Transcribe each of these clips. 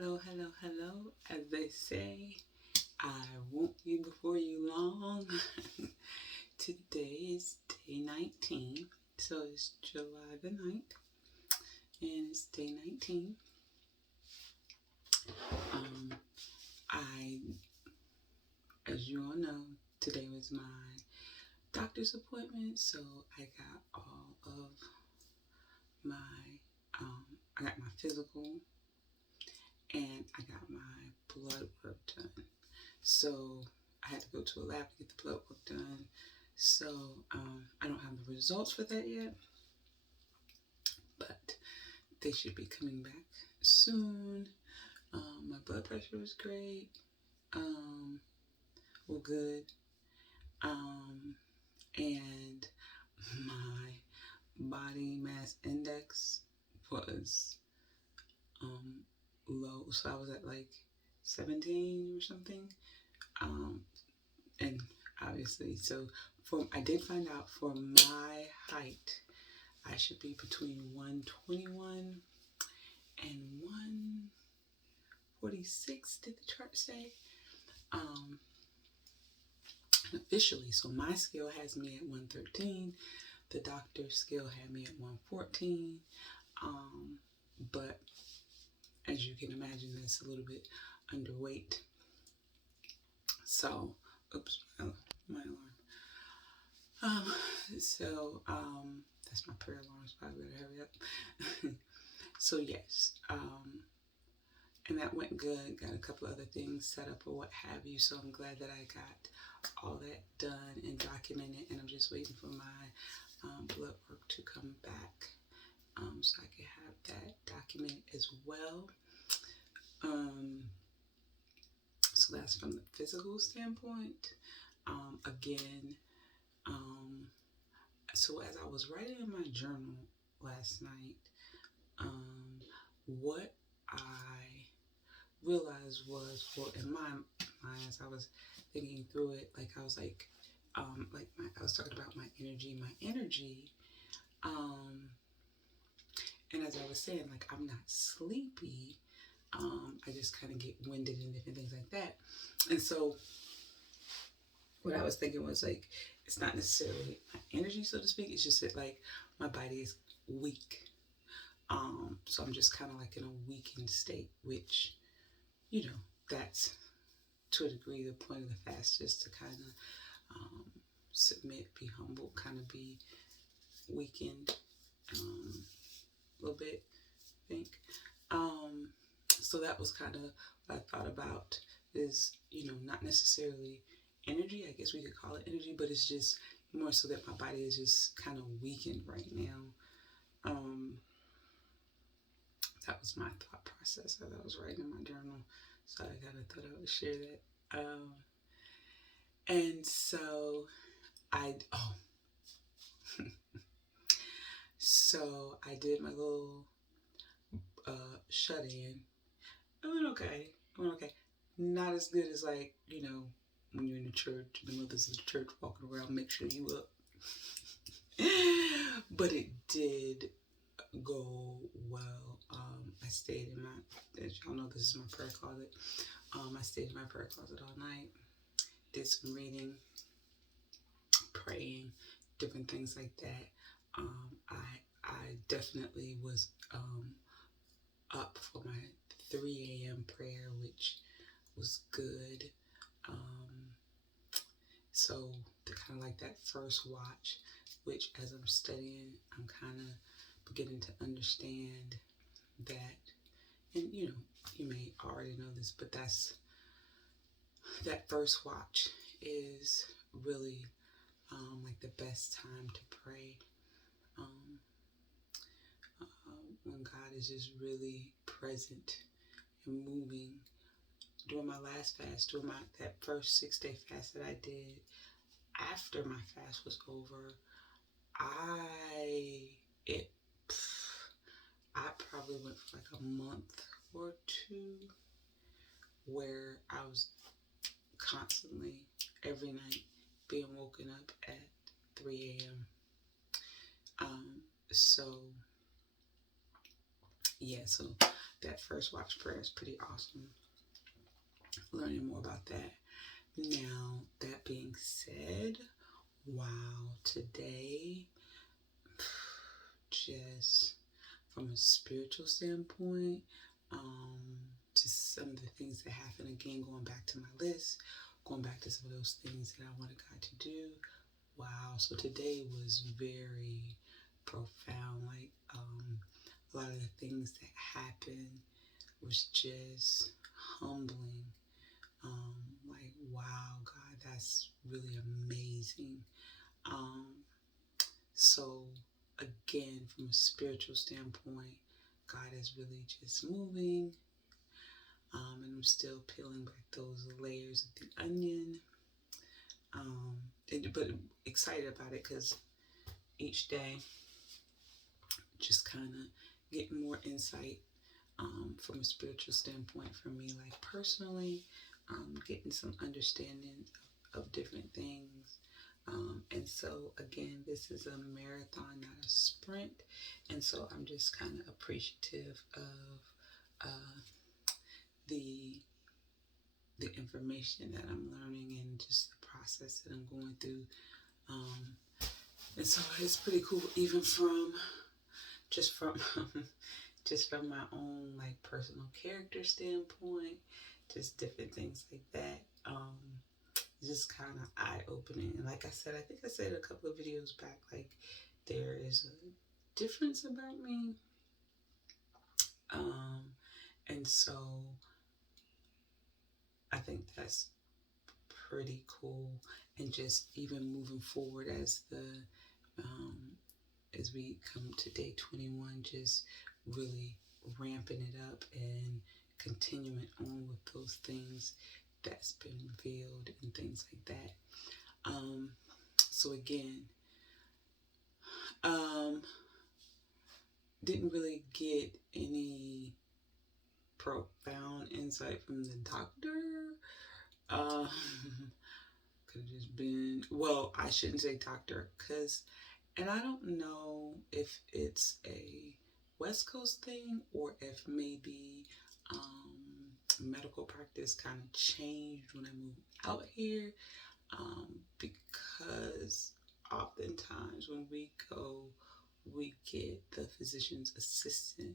Hello, hello, hello. As they say, I won't be before you long. Today is day 19. So it's July the 9th. And it's day 19. Um, I, as you all know, today was my doctor's appointment. So I got all of my, I got my physical and I got my blood work done. So I had to go to a lab to get the blood work done. So I don't have the results for that yet, but they should be coming back soon. My blood pressure was great. Well, good. And my body mass index was low. So I was at like 17 or something. And obviously, so I did find out for my height, I should be between 121 and 146, did the chart say? Officially, so my scale has me at 113. The doctor's scale had me at 114. But as you can imagine, that's a little bit underweight. So, oops, my alarm. That's my prayer alarm, so I better hurry up. So yes, and that went good. Got a couple other things set up or what have you. So I'm glad that I got all that done and documented, and I'm just waiting for my blood work to come back, so I can have that documented as well. So that's from the physical standpoint. Again, so as I was writing in my journal last night, what I realized was, well, in my mind, as I was thinking through it, like I was like, I was talking about my energy, and as I was saying, like, I'm not sleepy. I just kind of get winded and different things like that. And so what I was thinking was like, it's not necessarily my energy, so to speak. It's just that like my body is weak. So I'm just kind of like in a weakened state, which, that's to a degree the point of the fast, just to kind of submit, be humble, kind of be weakened a little bit, I think. So that was kind of what I thought about is, not necessarily energy. I guess we could call it energy, but it's just more so that my body is just kind of weakened right now. That was my thought process as I was writing in my journal. So I kind of thought I would share that. And so so I did my little shut-in. It went okay. Not as good as like, when you're in the church, the mothers of the church walking around, make sure you up. But it did go well. I stayed in as y'all know, this is my prayer closet. I stayed in my prayer closet all night, did some reading, praying, different things like that. I definitely was up for my 3 a.m. prayer, which was good. So to kind of like that first watch, which as I'm studying, I'm kind of beginning to understand that, and you may already know this, but that first watch is really like the best time to pray. When God is just really present and moving. During my last fast, during that first 6-day fast that I did, after my fast was over, I probably went for like a month or two where I was constantly, every night, being woken up at 3 a.m. So yeah, so that first watch prayer is pretty awesome. Learning more about that. Now, that being said, wow, today, just from a spiritual standpoint, just some of the things that happened, again, going back to my list, going back to some of those things that I wanted God to do. Wow, so today was very profound. Like, a lot of the things that happened was just humbling. Like, wow, God, that's really amazing. So again, from a spiritual standpoint, God is really just moving. And I'm still peeling back those layers of the onion. But excited about it because each day, just kind of getting more insight from a spiritual standpoint for me, like personally, getting some understanding of different things. And so, again, this is a marathon, not a sprint. And so I'm just kind of appreciative of the information that I'm learning and just the process that I'm going through. And so it's pretty cool, even from just from my own like personal character standpoint, just different things like that. Just kind of eye-opening. And like I said, I think I said a couple of videos back, like there is a difference about me. And so I think that's pretty cool. And just even moving forward as we come to day 21, just really ramping it up and continuing on with those things that's been revealed and things like that. So again, didn't really get any profound insight from the doctor. Could have just been, well, I shouldn't say doctor, and I don't know if it's a West Coast thing or if maybe medical practice kind of changed when I moved out here, because oftentimes when we go, we get the physician's assistant,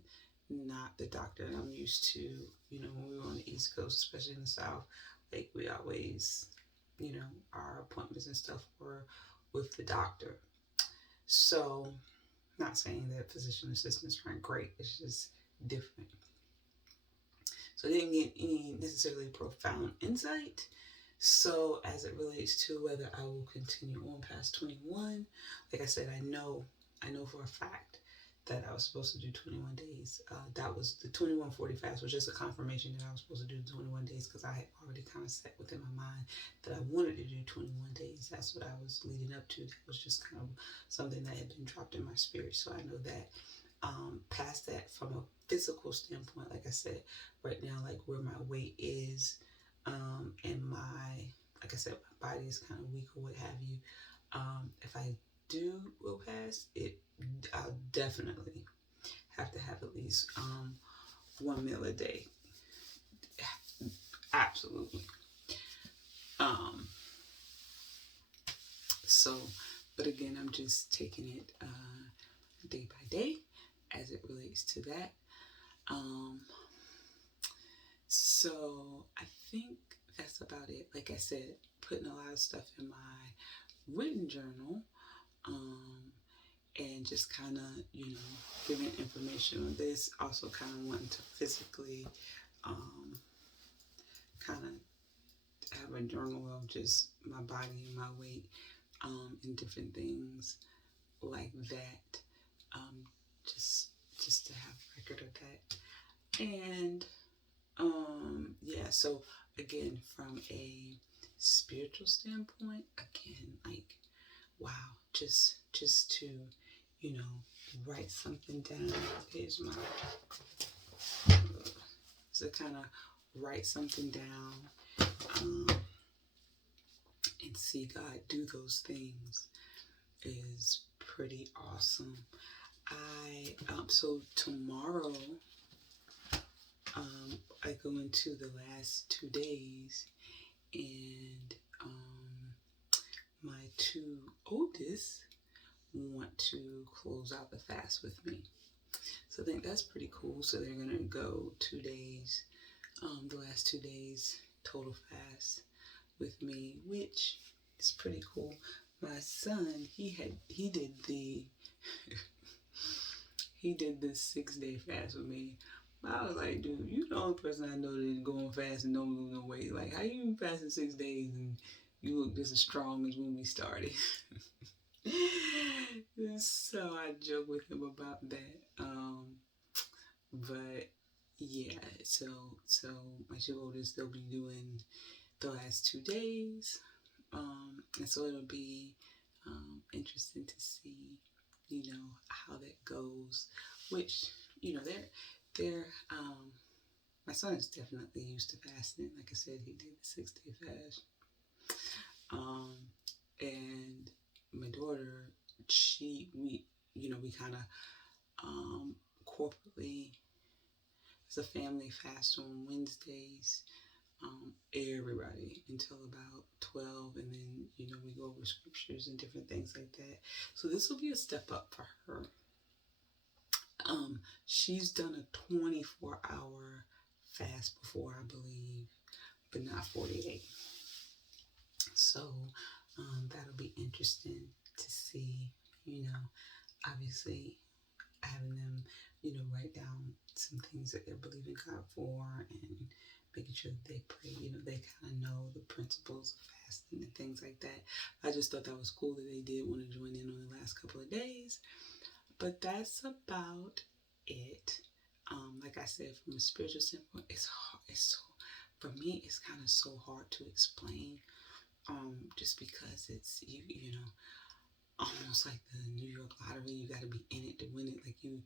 not the doctor. And I'm used to, when we were on the East Coast, especially in the South, like we always, our appointments and stuff were with the doctor. So, not saying that physician assistants aren't great, it's just different. So I didn't get any necessarily profound insight. So as it relates to whether I will continue on past 21, like I said, I know for a fact that I was supposed to do 21 days. That was the 21-40 fast was just a confirmation that I was supposed to do 21 days because I had already kind of set within my mind that I wanted to do 21 days. That's what I was leading up to. That was just kind of something that had been dropped in my spirit. So I know that past that, from a physical standpoint, like I said, right now, like where my weight is, and like I said, my body is kind of weak or what have you. If I do go past it, I'll definitely have to have at least one meal a day. Absolutely. So, but again, I'm just taking it day by day as it relates to that. So I think that's about it. Like I said, putting a lot of stuff in my written journal, and just kind of, giving information on this. Also kind of wanting to physically kind of have a journal of just my body and my weight, and different things like that. Just to have record of that. And yeah, so again, from a spiritual standpoint, again, like, wow, just to, write something down. Here's my, to kind of write something down, and see God do those things is pretty awesome. So tomorrow, I go into the last 2 days, and my two oldest want to close out the fast with me. So I think that's pretty cool. So they're gonna go 2 days, the last 2 days total fast with me, which is pretty cool. My son, he did the he did this 6 day fast with me. I was like, dude, you the only person I know that's going fast and don't lose no weight. Like, how you fasting 6 days and you look just as strong as when we started? So I joke with him about that. But yeah, so my two oldest, they'll be doing the last 2 days, and so it'll be interesting to see, how that goes. Which, they're my son is definitely used to fasting. Like I said, he did the 6 day fast. And my daughter, we kind of corporately, as a family, fast on Wednesdays. Everybody until about 12, and then we go over scriptures and different things like that. So this will be a step up for her. She's done a 24-hour fast before, I believe, but not 48. So that'll be interesting to see, obviously having them, write down some things that they're believing God for, and making sure that they pray, they kind of know the principles of fasting and things like that. I just thought that was cool that they did want to join in on the last couple of days. But that's about it. Like I said, from a spiritual standpoint, it's hard. For me, it's kind of so hard to explain. Just because it's almost like the New York lottery. You got to be in it to win it. Like you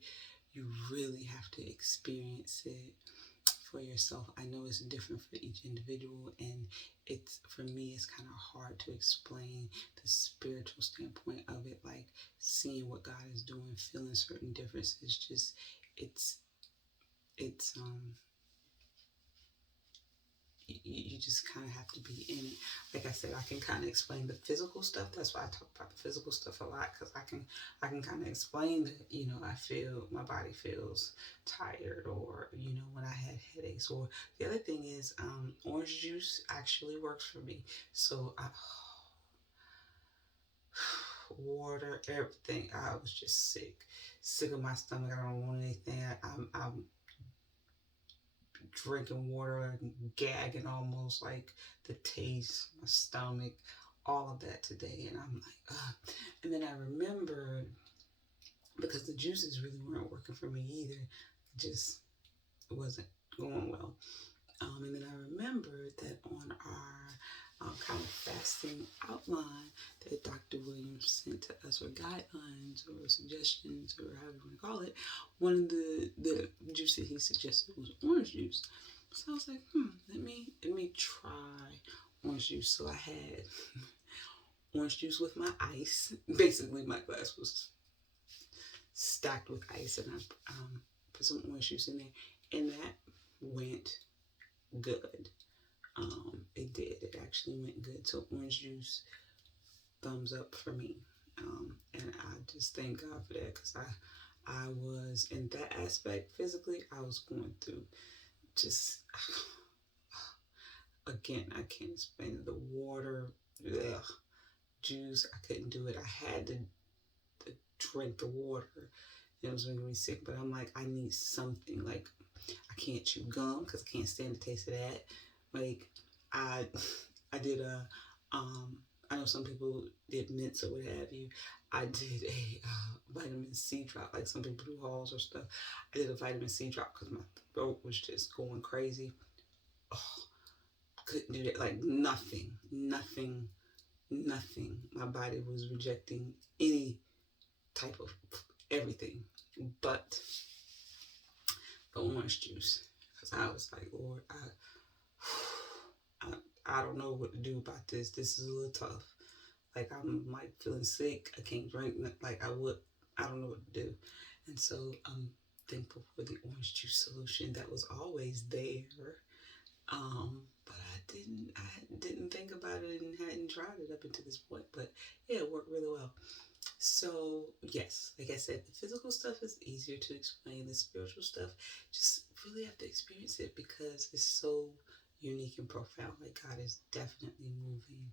really have to experience it for yourself. I know it's different for each individual, and for me, it's kind of hard to explain the spiritual standpoint of it, like seeing what God is doing, feeling certain differences. Just you just kind of have to be in it. Like I said, I can kind of explain the physical stuff. That's why I talk about the physical stuff a lot, because I can kind of explain that, I feel my body feels tired, or, when I had headaches. Or the other thing is, orange juice actually works for me. So water, everything. I was just sick of my stomach. I don't want anything. I'm drinking water and gagging almost, like the taste, my stomach, all of that today. And I'm like, ugh. And then I remembered, because the juices really weren't working for me either, it just wasn't going well. And then I remembered that on our kind of fasting outline that Dr. Williams sent to us, or guidelines, or suggestions, or however you want to call it, one of the juice that he suggested was orange juice. So I was like, let me try orange juice. So I had orange juice with my ice. Basically, my glass was stacked with ice, and I put some orange juice in there, and that went good. It did. It actually went good. So orange juice, thumbs up for me. And I just thank God for that, because I was, in that aspect, physically, I was going through just, again, I can't explain it. The water, juice, I couldn't do it. I had to drink the water. It was making me sick, but I'm like, I need something. Like, I can't chew gum because I can't stand the taste of that. Like, I did I know some people did mints or what have you. I did a vitamin C drop, like some people do halls or stuff. I did a vitamin C drop because my throat was just going crazy. Oh, couldn't do that. Like nothing. My body was rejecting any type of everything but the orange juice. Because I was like, Lord, I don't know what to do about this. This is a little tough. Like, I'm feeling sick. I can't drink like I would. I don't know what to do. And so thankful for the orange juice solution that was always there. But I didn't think about it and hadn't tried it up until this point. But yeah, it worked really well. So yes, like I said, the physical stuff is easier to explain. The spiritual stuff, just really have to experience it because it's so unique and profound. Like God is definitely moving.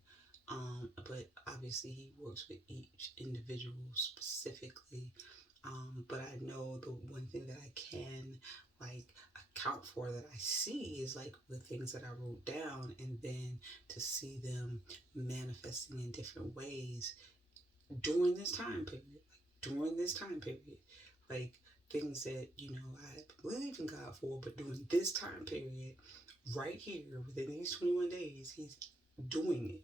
But obviously he works with each individual specifically. But I know the one thing that I can like account for that I see is like the things that I wrote down, and then to see them manifesting in different ways during this time period. During this time period, like things that I believe in God for, but during this time period, right here within these 21 days, He's doing it.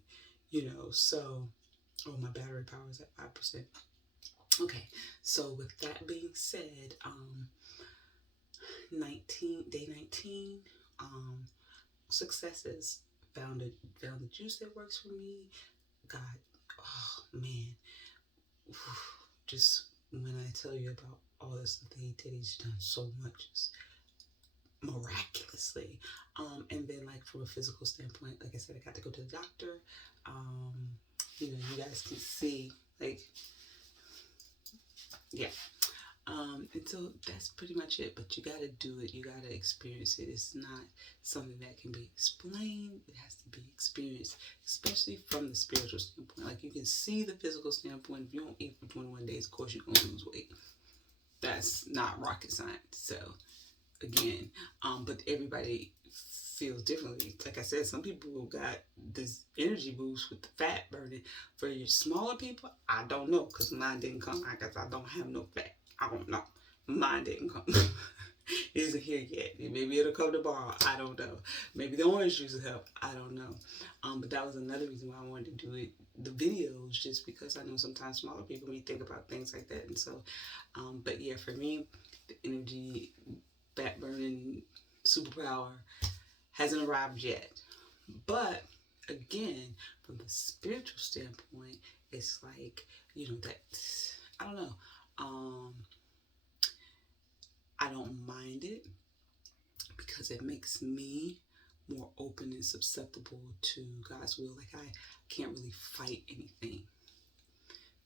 So oh, my battery power is at 5%. Okay, so with that being said, 19 successes. Found the juice that works for me. God, oh man, just when I tell you about all the stuff that he did, he's done so much, just miraculously. And then like from a physical standpoint, like I said, I got to go to the doctor. You guys can see, like, yeah. And so that's pretty much it. But you gotta do it. You gotta experience it. It's not something that can be explained. It has to be experienced, especially from the spiritual standpoint. Like you can see the physical standpoint. If you don't eat for 21 days, of course you're gonna lose weight. That's not rocket science. So again, but everybody feels differently. Like I said, some people got this energy boost with the fat burning. For your smaller people, I don't know, because mine didn't come. I guess I don't have no fat. I don't know. Mine didn't come. It isn't here yet. Maybe it'll come tomorrow. I don't know. Maybe the orange juice will help. I don't know. But that was another reason why I wanted to do it. The videos, just because I know sometimes smaller people may think about things like that. And so, but yeah, for me, the energy, fat burning superpower hasn't arrived yet. But again, from the spiritual standpoint, it's like, that, I don't know. I don't mind it because it makes me more open and susceptible to God's will. Like I can't really fight anything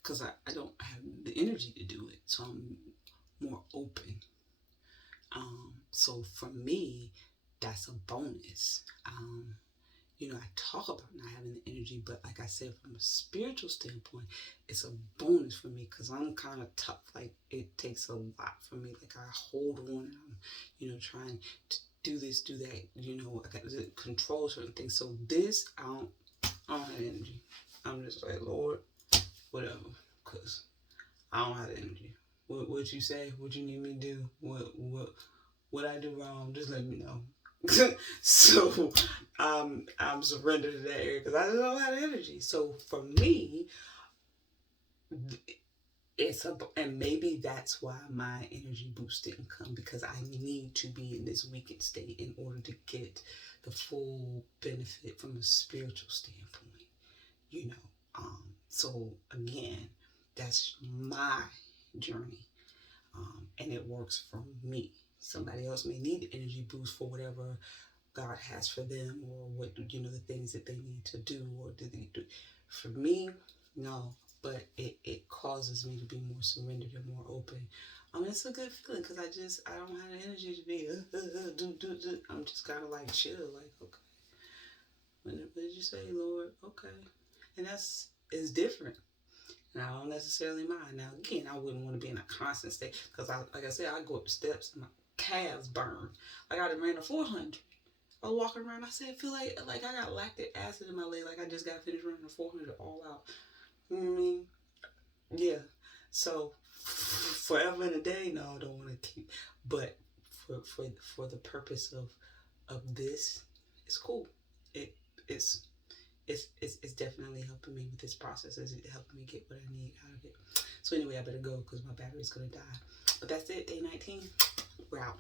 because I don't have the energy to do it. So I'm more open. So for me, that's a bonus. I talk about not having the energy, but like I said, from a spiritual standpoint, it's a bonus for me because I'm kind of tough. Like it takes a lot for me. Like I hold on and I'm, trying to do this, do that. I got to control certain things. So this, I don't have energy. I'm just like, Lord, whatever, because I don't have the energy. What you say? What you need me to do? What I do wrong? Just let me know. So I'm surrendered to that area because I just don't have the energy. So for me, and maybe that's why my energy boost didn't come, because I need to be in this weakened state in order to get the full benefit from a spiritual standpoint. So again, that's my journey, and it works for me. Somebody else may need the energy boost for whatever God has for them, or what the things that they need to do, or do they do. For me, no, but it causes me to be more surrendered and more open. It's a good feeling because I don't have the energy to be do. I'm just kind of like chill, like okay. What did you say, Lord? Okay, and it's different. And I don't necessarily mind. Now again, I wouldn't want to be in a constant state because like I said, I go up the steps and my calves burn. Like I done ran a 400. I was walking around. I said, I feel like I got lactic acid in my leg. Like I just got finished running a 400 all out. You know what I mean? Yeah. So forever in a day, no, I don't want to keep. But for the purpose of this, it's cool. It's definitely helping me with this process. It's helping me get what I need out of it. So anyway, I better go because my battery's gonna die. But that's it. Day 19. We're out.